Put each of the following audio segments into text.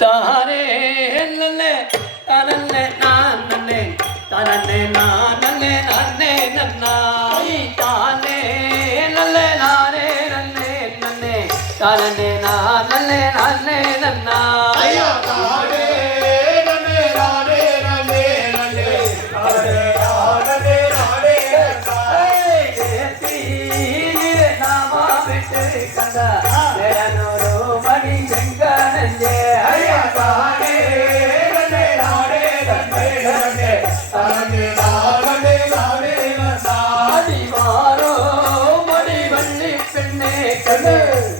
తారే నన్నే తనన్నే నాన్నే తనన్నే నాన్నే నన్నే. నన్నా తానే నల్లే నానే నన్నే నన్నే తనన్నే నాన్నే నన్నే. నన్నా కందా. నేను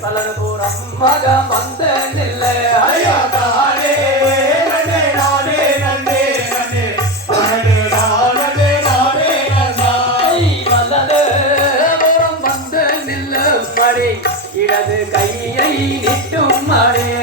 பலதூரம் மக மந்த நில்ல. ஐயா தானே இடது கையை நிட்டும் மழைய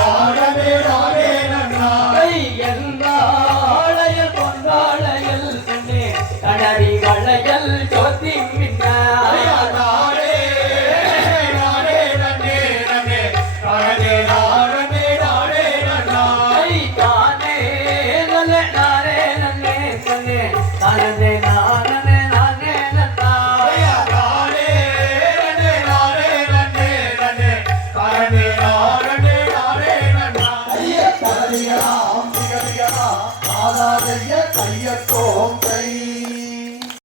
ஆதாரைய கையத்தோம்.